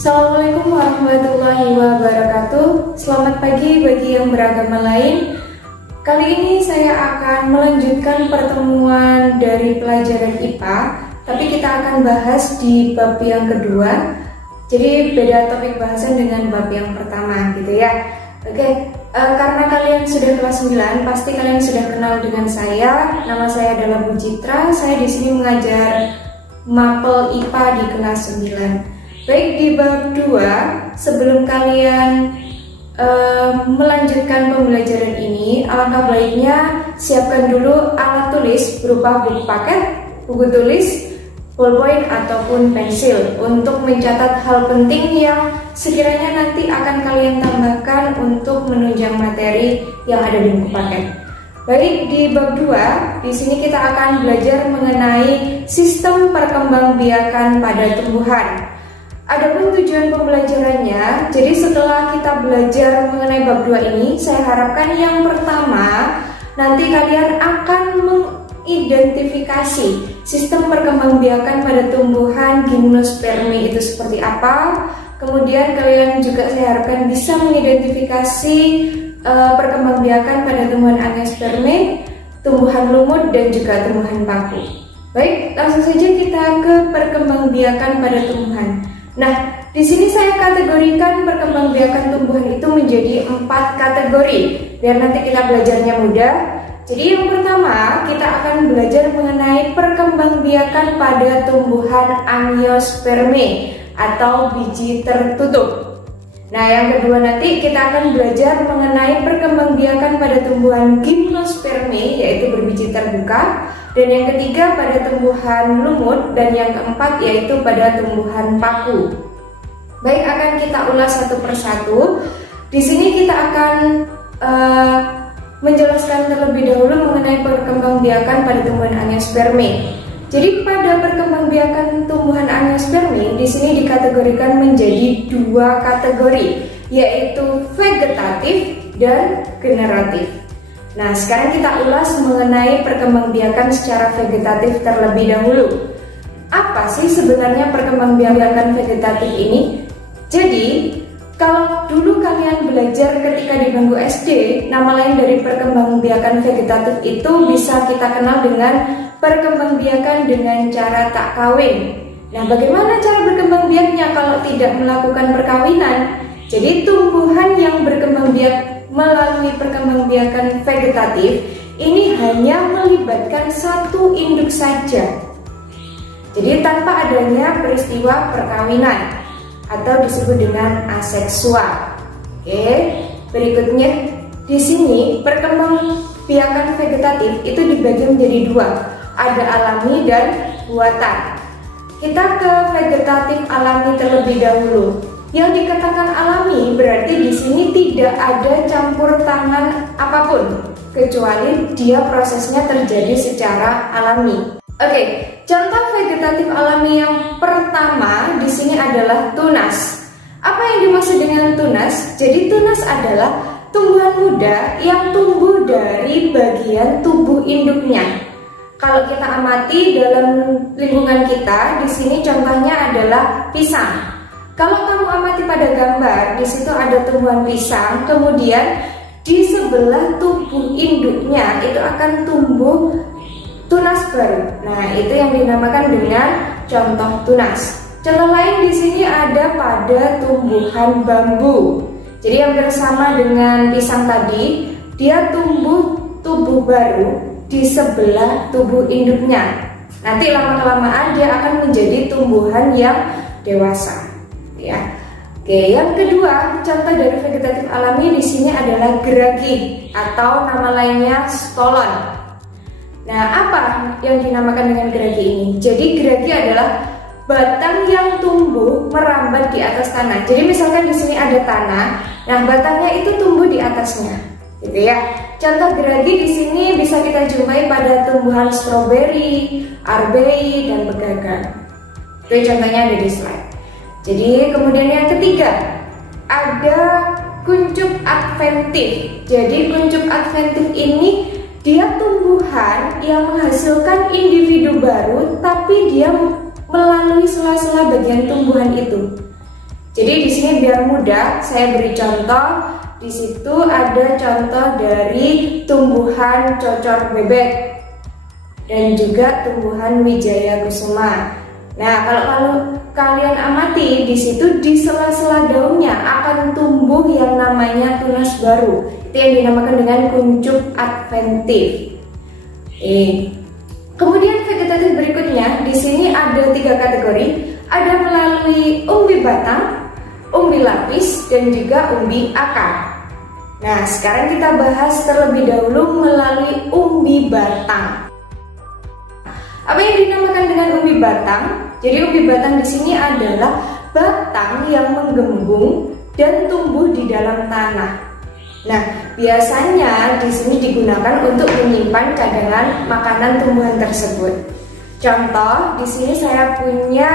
Assalamualaikum warahmatullahi wabarakatuh. Selamat pagi bagi yang beragama lain. Kali ini saya akan melanjutkan pertemuan dari pelajaran IPA, tapi kita akan bahas di bab yang kedua. Jadi beda topik bahasan dengan bab yang pertama gitu ya. Karena kalian sudah kelas 9, pasti kalian sudah kenal dengan saya. Nama saya adalah Bu Citra. Saya di sini mengajar mapel IPA di kelas 9. Baik, di bab 2, sebelum kalian melanjutkan pembelajaran ini, alangkah baiknya siapkan dulu alat tulis berupa buku paket, buku tulis, ballpoint ataupun pensil untuk mencatat hal penting yang sekiranya nanti akan kalian tambahkan untuk menunjang materi yang ada di buku paket. Baik, di bab 2, di sini kita akan belajar mengenai sistem perkembangbiakan pada tumbuhan. Adapun tujuan pembelajarannya, jadi setelah kita belajar mengenai bab 2 ini, saya harapkan yang pertama, nanti kalian akan mengidentifikasi sistem perkembangbiakan pada tumbuhan gimnospermi itu seperti apa. Kemudian kalian juga saya harapkan bisa mengidentifikasi perkembangbiakan pada tumbuhan angiospermi, tumbuhan lumut, dan juga tumbuhan paku. Baik, langsung saja kita ke perkembangbiakan pada tumbuhan. Nah, di sini saya kategorikan perkembangbiakan tumbuhan itu menjadi 4 kategori, biar nanti kita belajarnya mudah. Jadi yang pertama, kita akan belajar mengenai perkembangbiakan pada tumbuhan angiospermi atau biji tertutup. Nah, yang kedua nanti kita akan belajar mengenai perkembangbiakan pada tumbuhan gimnospermi, yaitu berbiji terbuka. Dan yang ketiga pada tumbuhan lumut, dan yang keempat yaitu pada tumbuhan paku. Baik, akan kita ulas satu persatu. Di sini kita akan menjelaskan terlebih dahulu mengenai perkembangbiakan pada tumbuhan angiospermi. Jadi pada perkembangbiakan tumbuhan angiospermi di sini dikategorikan menjadi 2 kategori, yaitu vegetatif dan generatif. Nah, sekarang kita ulas mengenai perkembangbiakan secara vegetatif terlebih dahulu. Apa sih sebenarnya perkembangbiakan vegetatif ini? Jadi, kalau dulu kalian belajar ketika di bangku SD, nama lain dari perkembangbiakan vegetatif itu bisa kita kenal dengan perkembangbiakan dengan cara tak kawin. Nah, bagaimana cara berkembang biaknya kalau tidak melakukan perkawinan? Jadi, tumbuhan yang berkembang biak melalui perkembangbiakan vegetatif ini hanya melibatkan satu induk saja. Jadi tanpa adanya peristiwa perkawinan atau disebut dengan aseksual. Berikutnya di sini perkembangbiakan vegetatif itu dibagi menjadi 2, ada alami dan buatan. Kita ke vegetatif alami terlebih dahulu. Yang dikatakan alami berarti di sini tidak ada campur tangan apapun, kecuali dia prosesnya terjadi secara alami. Contoh vegetatif alami yang pertama di sini adalah tunas. Apa yang dimaksud dengan tunas? Jadi tunas adalah tumbuhan muda yang tumbuh dari bagian tubuh induknya. Kalau kita amati dalam lingkungan kita, di sini contohnya adalah pisang. Kalau kamu amati pada gambar, di situ ada tumbuhan pisang, kemudian di sebelah tubuh induknya itu akan tumbuh tunas baru. Nah, itu yang dinamakan dengan contoh tunas. Contoh lain di sini ada pada tumbuhan bambu. Jadi yang bersama dengan pisang tadi, dia tumbuh tubuh baru di sebelah tubuh induknya. Nanti lama-kelamaan dia akan menjadi tumbuhan yang dewasa. Yang kedua, contoh dari vegetatif alami di sini adalah geragi atau nama lainnya stolon. Nah, apa yang dinamakan dengan geragi ini? Jadi geragi adalah batang yang tumbuh merambat di atas tanah. Jadi misalkan di sini ada tanah, nah batangnya itu tumbuh di atasnya, gitu ya. Contoh geragi di sini bisa kita jumpai pada tumbuhan stroberi, arbei, dan begagan. Itu contohnya ada di slide. Jadi kemudian yang ketiga ada kuncup adventif. Jadi kuncup adventif ini dia tumbuhan yang menghasilkan individu baru, tapi dia melalui sela-sela bagian tumbuhan itu. Jadi di sini biar mudah, saya beri contoh. Di situ ada contoh dari tumbuhan cocor bebek dan juga tumbuhan wijaya kusuma. Nah, kalau kalian amati di situ di sela-sela daunnya akan tumbuh yang namanya tunas baru. Itu yang dinamakan dengan kuncup adventif. Kemudian vegetatif berikutnya di sini ada 3 kategori. Ada melalui umbi batang, umbi lapis, dan juga umbi akar. Nah, sekarang kita bahas terlebih dahulu melalui umbi batang. Apa yang dinamakan dengan umbi batang? Jadi umbi batang di sini adalah batang yang menggembung dan tumbuh di dalam tanah. Nah, biasanya di sini digunakan untuk menyimpan cadangan makanan tumbuhan tersebut. Contoh, di sini saya punya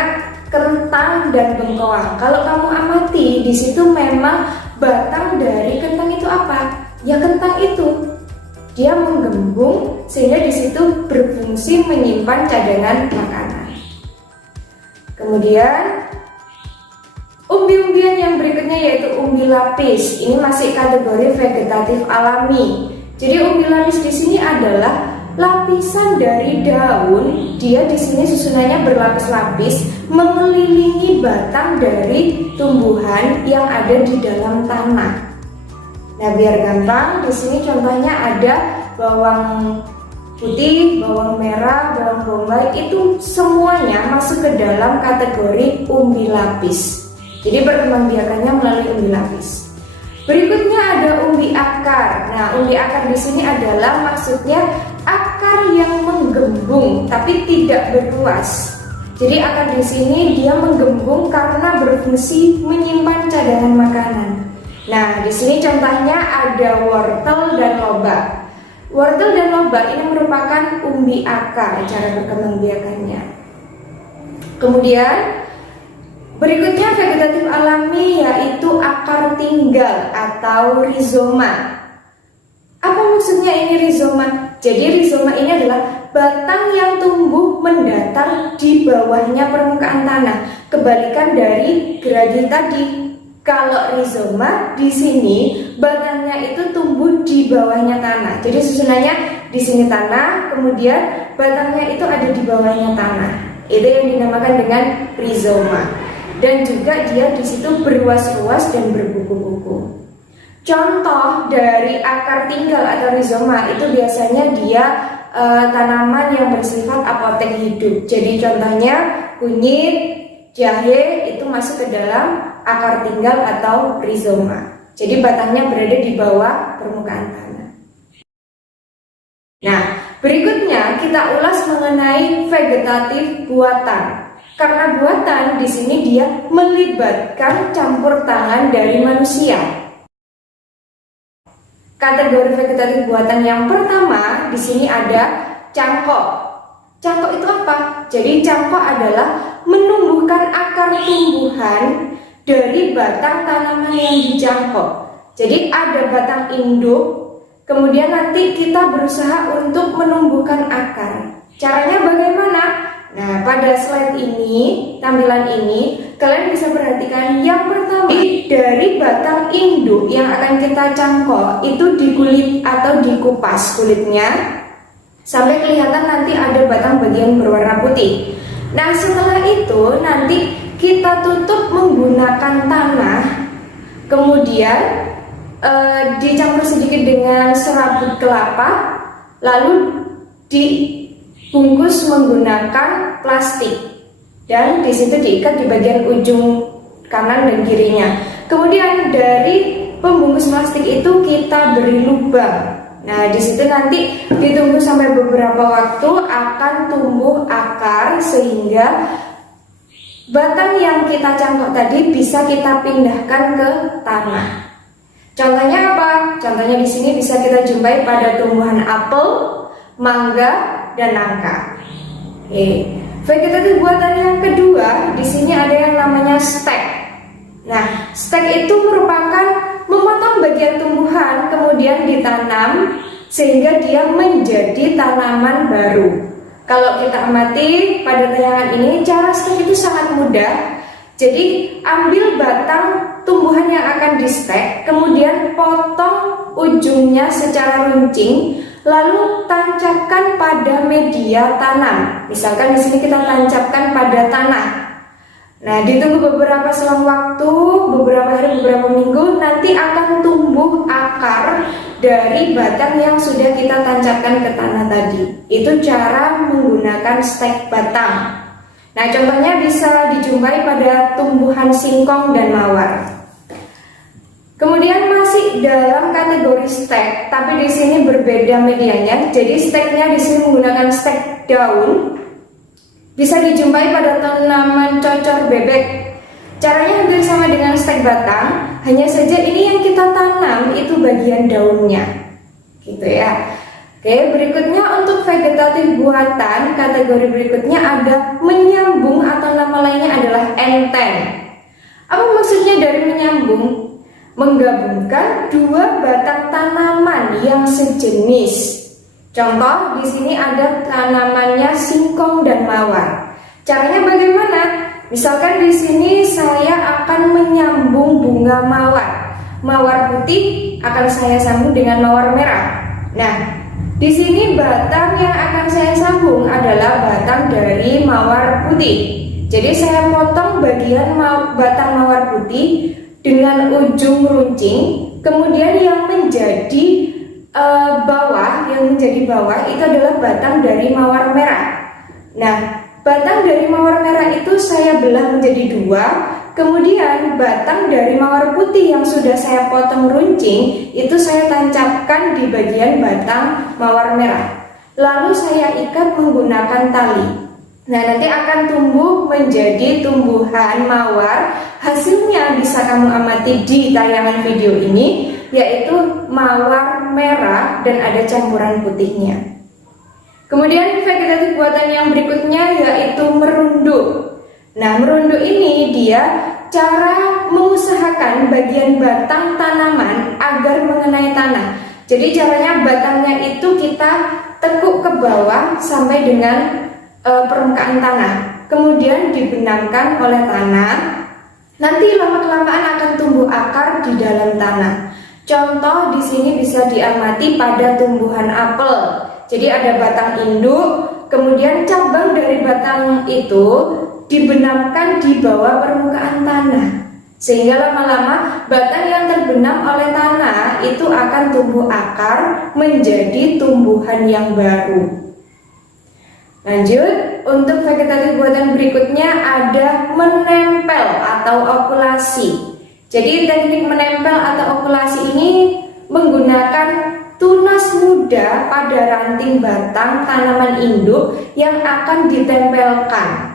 kentang dan bengkoang. Kalau kamu amati, di situ memang batang dari kentang itu apa? Ya kentang itu. Dia menggembung sehingga di situ berfungsi menyimpan cadangan makanan. Kemudian umbi-umbian yang berikutnya yaitu umbi lapis. Ini masih kategori vegetatif alami. Jadi umbi lapis di sini adalah lapisan dari daun. Dia di sini susunannya berlapis-lapis mengelilingi batang dari tumbuhan yang ada di dalam tanah. Nah, biar gampang, di sini contohnya ada bawang putih, bawang merah, bawang bombay, itu semuanya masuk ke dalam kategori umbi lapis. Jadi perkembangbiakannya melalui umbi lapis. Berikutnya ada umbi akar. Nah, umbi akar di sini adalah maksudnya akar yang menggembung tapi tidak berluas. Jadi akar di sini dia menggembung karena berfungsi menyimpan cadangan makanan. Nah, di sini contohnya ada wortel dan lobak. Wortel dan lobak ini merupakan umbi akar cara perkembangbiakannya. Kemudian berikutnya vegetatif alami yaitu akar tinggal atau rizoma. Apa maksudnya ini rizoma? Jadi rizoma ini adalah batang yang tumbuh mendatar di bawahnya permukaan tanah. Kebalikan dari geragi tadi. Kalau rizoma di sini batangnya itu tumbuh di bawahnya tanah. Jadi susunannya di sini tanah, kemudian batangnya itu ada di bawahnya tanah. Itu yang dinamakan dengan rizoma. Dan juga dia di situ berluas-luas dan berbuku-buku. Contoh dari akar tinggal atau rizoma itu biasanya dia tanaman yang bersifat apotek hidup. Jadi contohnya kunyit, jahe itu masuk ke dalam akar tinggal atau rizoma. Jadi batangnya berada di bawah permukaan tanah. Nah, berikutnya kita ulas mengenai vegetatif buatan. Karena buatan di sini dia melibatkan campur tangan dari manusia. Kategori vegetatif buatan yang pertama di sini ada cangkok. Cangkok itu apa? Jadi cangkok adalah menumbuhkan akar tumbuhan dari batang tanaman yang dicangkok. Jadi ada batang induk, kemudian nanti kita berusaha untuk menumbuhkan akar. Caranya bagaimana? Nah, pada slide ini, tampilan ini, kalian bisa perhatikan yang pertama dari batang induk yang akan kita cangkok itu dikulit atau dikupas kulitnya sampai kelihatan nanti ada batang bagian berwarna putih. Nah, setelah itu nanti kita tutup menggunakan tanah, kemudian dicampur sedikit dengan serabut kelapa, lalu dibungkus menggunakan plastik, dan di situ diikat di bagian ujung kanan dan kirinya. Kemudian dari pembungkus plastik itu kita beri lubang. Nah, di situ nanti ditunggu sampai beberapa waktu akan tumbuh akar sehingga batang yang kita cangkok tadi bisa kita pindahkan ke tanah. Contohnya apa? Contohnya di sini bisa kita jumpai pada tumbuhan apel, mangga, dan nangka. Vegetatif buatan yang kedua di sini ada yang namanya stek. Nah, stek itu merupakan memotong bagian tumbuhan kemudian ditanam sehingga dia menjadi tanaman baru. Kalau kita amati pada tayangan ini, cara stek itu sangat mudah. Jadi ambil batang tumbuhan yang akan di stek, kemudian potong ujungnya secara runcing, lalu tancapkan pada media tanam. Misalkan di sini kita tancapkan pada tanah. Nah, ditunggu beberapa selang waktu, beberapa hari, beberapa minggu, nanti akan tumbuh akar dari batang yang sudah kita tancapkan ke tanah tadi. Itu cara menggunakan stek batang. Nah, contohnya bisa dijumpai pada tumbuhan singkong dan mawar. Kemudian masih dalam kategori stek, tapi di sini berbeda medianya. Jadi steknya di sini menggunakan stek daun. Bisa dijumpai pada tanaman cocor bebek. Caranya hampir sama dengan stek batang, hanya saja ini yang kita tanam itu bagian daunnya. Gitu ya. Oke, berikutnya untuk vegetatif buatan, kategori berikutnya ada menyambung atau nama lainnya adalah enteng. Apa maksudnya dari menyambung? Menggabungkan dua batang tanaman yang sejenis. Contoh di sini ada tanamannya singkong dan mawar. Caranya bagaimana? Misalkan di sini saya akan menyambung bunga mawar. Mawar putih akan saya sambung dengan mawar merah. Nah, di sini batang yang akan saya sambung adalah batang dari mawar putih. Jadi saya potong bagian batang mawar putih dengan ujung runcing, kemudian yang menjadi bawah itu adalah batang dari mawar merah. Nah, batang dari mawar merah itu saya belah menjadi dua. Kemudian batang dari mawar putih yang sudah saya potong runcing itu saya tancapkan di bagian batang mawar merah. Lalu saya ikat menggunakan tali. Nah, nanti akan tumbuh menjadi tumbuhan mawar. Hasilnya bisa kamu amati di tayangan video ini, yaitu mawar merah dan ada campuran putihnya. Kemudian vegetatif buatan yang berikutnya yaitu merunduk. Nah, merunduk ini dia cara mengusahakan bagian batang tanaman agar mengenai tanah. Jadi caranya batangnya itu kita tekuk ke bawah sampai dengan permukaan tanah. Kemudian dibenamkan oleh tanah. Nanti lama-kelamaan akan tumbuh akar di dalam tanah. Contoh di sini bisa diamati pada tumbuhan apel. Jadi ada batang induk, kemudian cabang dari batang itu dibenamkan di bawah permukaan tanah, sehingga lama-lama batang yang terbenam oleh tanah itu akan tumbuh akar menjadi tumbuhan yang baru. Lanjut, untuk vegetatif buatan berikutnya ada menempel atau okulasi. Jadi teknik menempel atau okulasi ini menggunakan tunas muda pada ranting batang tanaman induk yang akan ditempelkan.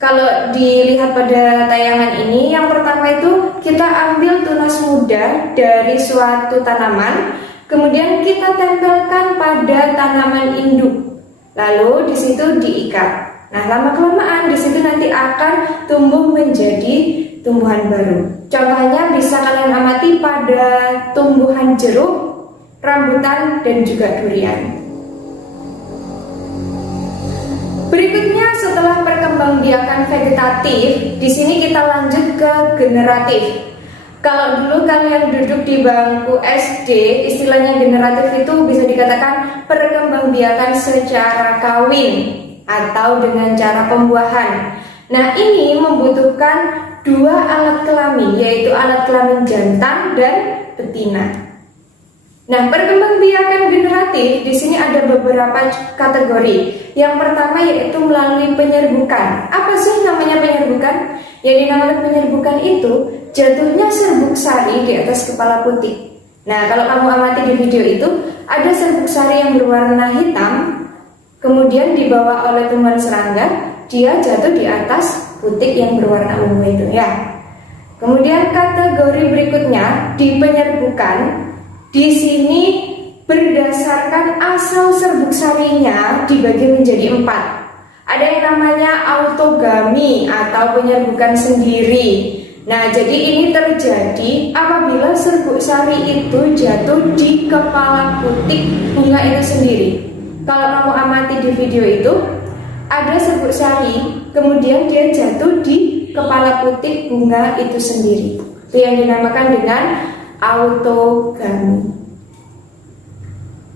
Kalau dilihat pada tayangan ini, yang pertama itu kita ambil tunas muda dari suatu tanaman, kemudian kita tempelkan pada tanaman induk, lalu di situ diikat. Nah, lama-kelamaan di situ nanti akan tumbuh menjadi tumbuhan baru. Contohnya bisa kalian amati pada tumbuhan jeruk, rambutan, dan juga durian. Berikutnya setelah perkembangbiakan vegetatif, di sini kita lanjut ke generatif. Kalau dulu kalian duduk di bangku SD, istilahnya generatif itu bisa dikatakan perkembangbiakan secara kawin atau dengan cara pembuahan. Nah, ini membutuhkan dua alat kelamin, yaitu alat kelamin jantan dan betina. Nah, perkembangbiakan generatif di sini ada beberapa kategori. Yang pertama yaitu melalui penyerbukan. Apa sih namanya penyerbukan? Yang dinamakan penyerbukan itu jatuhnya serbuk sari di atas kepala putih. Nah, kalau kamu amati di video itu ada serbuk sari yang berwarna hitam, kemudian dibawa oleh tumbuhan serangga, dia jatuh di atas putik yang berwarna ungu itu ya. Kemudian kategori berikutnya di penyerbukan. Di sini berdasarkan asal serbuk sarinya dibagi menjadi 4. Ada yang namanya autogami atau penyerbukan sendiri. Nah, jadi ini terjadi apabila serbuk sari itu jatuh di kepala putik bunga itu sendiri. Kalau kamu amati di video itu, ada serbuk sari, kemudian dia jatuh di kepala putik bunga itu sendiri. Itu yang dinamakan dengan autogami.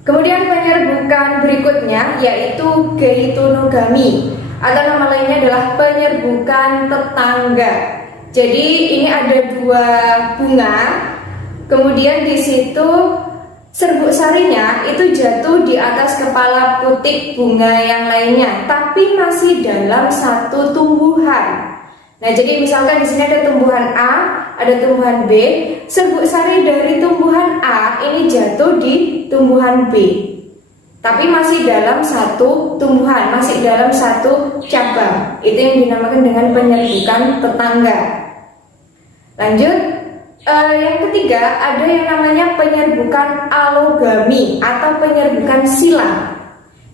Kemudian penyerbukan berikutnya yaitu geitonogami, atau nama lainnya adalah penyerbukan tetangga. Jadi ini ada dua bunga, kemudian di situ serbuk sarinya itu jatuh di atas kepala putik bunga yang lainnya, tapi masih dalam satu tumbuhan. Nah, jadi misalkan di sini ada tumbuhan A, ada tumbuhan B, serbuk sari dari tumbuhan A ini jatuh di tumbuhan B, tapi masih dalam satu tumbuhan, masih dalam satu cabang. Itu yang dinamakan dengan penyerbukan tetangga. Lanjut. Yang ketiga ada yang namanya penyerbukan alogami atau penyerbukan silang.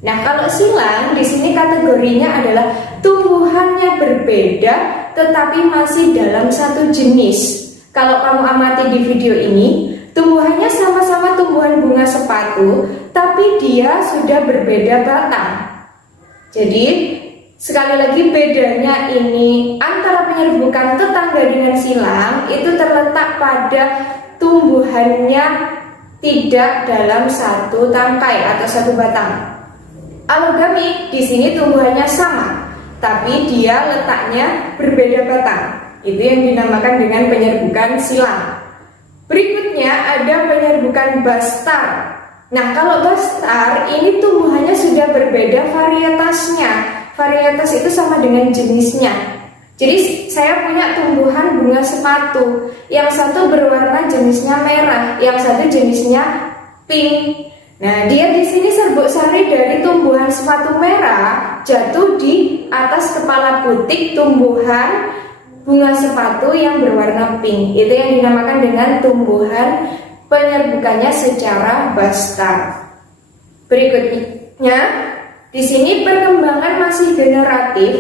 Nah, kalau silang di sini kategorinya adalah tumbuhannya berbeda tetapi masih dalam satu jenis. Kalau kamu amati di video ini, tumbuhannya sama-sama tumbuhan bunga sepatu, tapi dia sudah berbeda batang. Jadi sekali lagi bedanya ini antara penyerbukan tetangga dengan silang itu terletak pada tumbuhannya tidak dalam satu tangkai atau satu batang. Alogami di sini tumbuhannya sama, tapi dia letaknya berbeda batang. Itu yang dinamakan dengan penyerbukan silang. Berikutnya ada penyerbukan bastar. Nah, kalau bastar ini tumbuhannya sudah berbeda varietasnya. Varietas itu sama dengan jenisnya. Jadi saya punya tumbuhan bunga sepatu, yang satu berwarna jenisnya merah, yang satu jenisnya pink. Nah, dia di sini serbuk sari dari tumbuhan sepatu merah jatuh di atas kepala putik tumbuhan bunga sepatu yang berwarna pink. Itu yang dinamakan dengan tumbuhan penyerbukannya secara bastar. Berikutnya, di sini perkembangan masih generatif,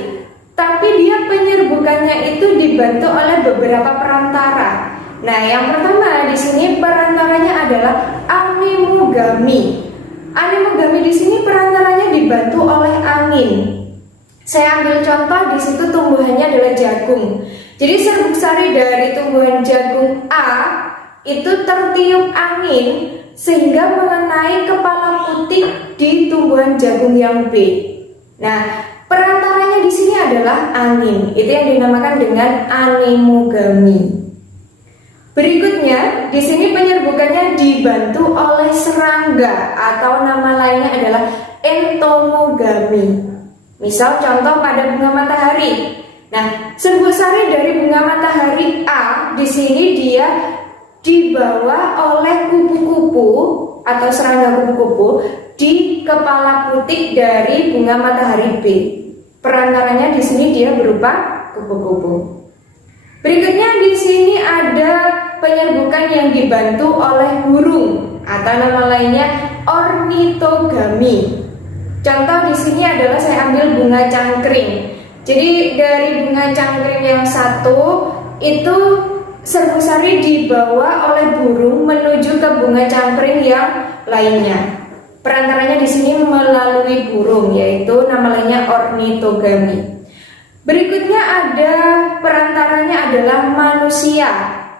tapi dia penyerbukannya itu dibantu oleh beberapa perantara. Nah, yang pertama di sini perantaranya adalah anemogami. Anemogami di sini perantaranya dibantu oleh angin. Saya ambil contoh, di situ tumbuhannya adalah jagung. Jadi serbuk sari dari tumbuhan jagung A itu tertiup angin sehingga mengenai kepala putik di tumbuhan jagung yang B. Nah, perantaranya di sini adalah angin. Itu yang dinamakan dengan anemogami. Berikutnya, di sini penyerbukannya dibantu oleh serangga atau nama lainnya adalah entomogami. Misal contoh pada bunga matahari. Nah, serbuk sari dari bunga matahari A di sini dia dibawa oleh kupu-kupu atau serangga kupu-kupu di kepala putik dari bunga matahari B. Perantaranya di sini dia berupa kupu-kupu. Berikutnya di sini ada penyerbukan yang dibantu oleh burung atau nama lainnya ornitogami. Contoh di sini adalah saya ambil bunga cangkring. Jadi dari bunga cangkring yang satu itu serbuk sari dibawa oleh burung menuju ke bunga cangkring yang lainnya. Perantaranya di sini melalui burung, yaitu nama lainnya ornitogami. Berikutnya ada perantaranya adalah manusia,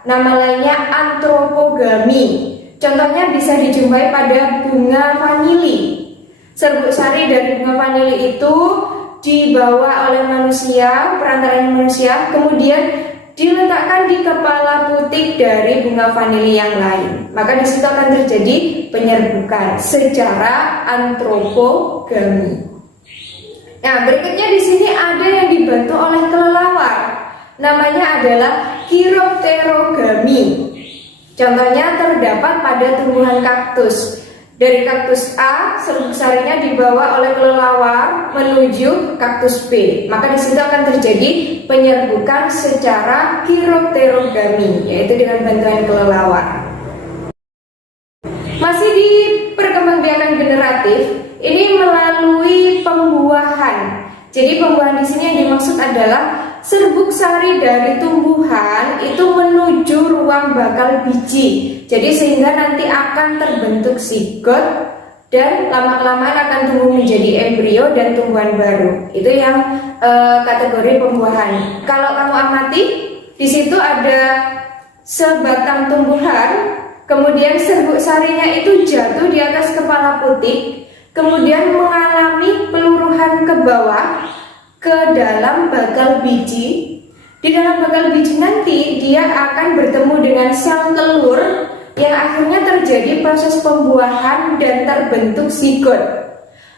nama lainnya antropogami. Contohnya bisa dijumpai pada bunga vanili. Serbuk sari dari bunga vanili itu dibawa oleh manusia, perantaranya manusia, kemudian diletakkan di kepala putik dari bunga vanili yang lain. Maka di situ akan terjadi penyerbukan secara antropogami. Nah, berikutnya di sini ada yang dibantu oleh kelelawar. Namanya adalah chiropterogami. Contohnya terdapat pada tumbuhan kaktus. Dari kaktus A, serbuk sarinya dibawa oleh kelelawar menuju kaktus B. Maka di situ akan terjadi penyerbukan secara chiropterogami, yaitu dengan bantuan kelelawar. Masih di perkembangbiakan generatif, ini melalui pembuahan. Jadi pembuahan di sini yang dimaksud adalah serbuk sari dari tumbuhan itu menuju ruang bakal biji. Jadi sehingga nanti akan terbentuk zigot, dan lama-kelamaan akan tumbuh menjadi embrio dan tumbuhan baru. Itu yang kategori pembuahan. Kalau kamu amati, di situ ada sebatang tumbuhan, kemudian serbuk sarinya itu jatuh di atas kepala putik, kemudian mengalami peluruhan ke bawah ke dalam bakal biji. Di dalam bakal biji nanti dia akan bertemu dengan sel telur yang akhirnya terjadi proses pembuahan dan terbentuk zigot.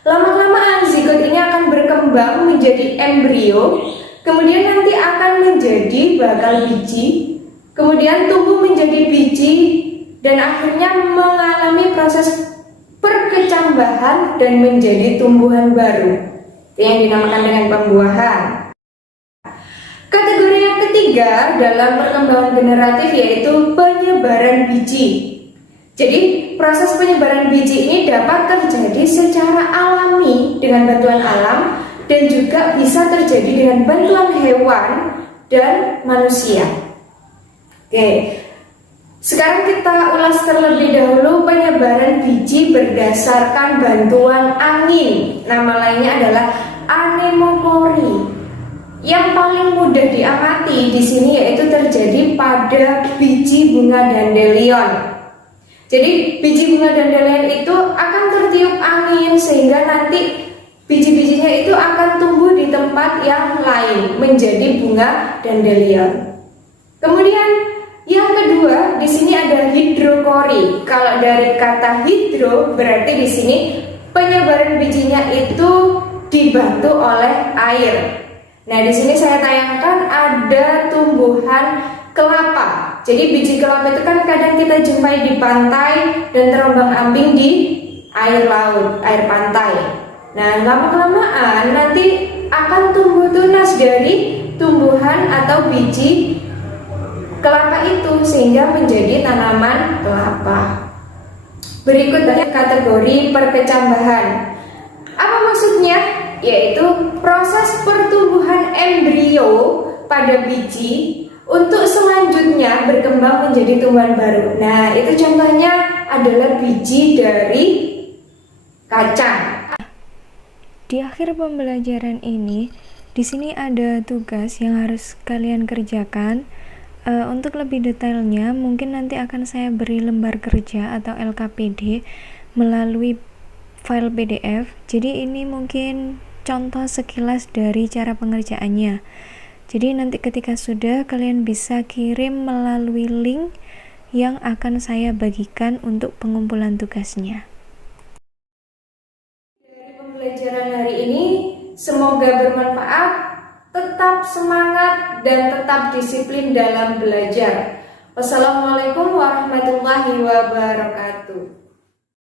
Lama-kelamaan zigot ini akan berkembang menjadi embrio, kemudian nanti akan menjadi bakal biji, kemudian tumbuh menjadi biji, dan akhirnya mengalami proses perkecambahan dan menjadi tumbuhan baru. Itu yang dinamakan dengan pembuahan. Kategori yang ketiga dalam perkembangan generatif yaitu penyebaran biji. Jadi proses penyebaran biji ini dapat terjadi secara alami dengan bantuan alam dan juga bisa terjadi dengan bantuan hewan dan manusia. Oke, sekarang kita ulas terlebih dahulu penyebaran biji berdasarkan bantuan angin. Nama lainnya adalah anemopori. Yang paling mudah diamati di sini yaitu terjadi pada biji bunga dandelion. Jadi biji bunga dandelion itu akan tertiup angin sehingga nanti biji-bijinya itu akan tumbuh di tempat yang lain menjadi bunga dandelion. Kemudian yang kedua di sini ada hidrokori. Kalau dari kata hidro berarti di sini penyebaran bijinya itu dibantu oleh air. Nah, di sini saya tayangkan ada tumbuhan kelapa. Jadi biji kelapa itu kan kadang kita jumpai di pantai dan terombang-ambing di air laut, air pantai. Nah, lama-kelamaan nanti akan tumbuh tunas dari tumbuhan atau biji kelapa itu sehingga menjadi tanaman kelapa. Berikutnya kategori perkecambahan. Apa maksudnya? Yaitu proses pertumbuhan embrio pada biji untuk selanjutnya berkembang menjadi tumbuhan baru. Nah, itu contohnya adalah biji dari kacang. Di akhir pembelajaran ini, di sini ada tugas yang harus kalian kerjakan. Untuk lebih detailnya, mungkin nanti akan saya beri lembar kerja atau LKPD melalui file PDF. Jadi ini mungkin contoh sekilas dari cara pengerjaannya. Jadi nanti ketika sudah, kalian bisa kirim melalui link yang akan saya bagikan untuk pengumpulan tugasnya. Dari pembelajaran hari ini semoga bermanfaat, tetap semangat dan tetap disiplin dalam belajar. Wassalamualaikum warahmatullahi wabarakatuh.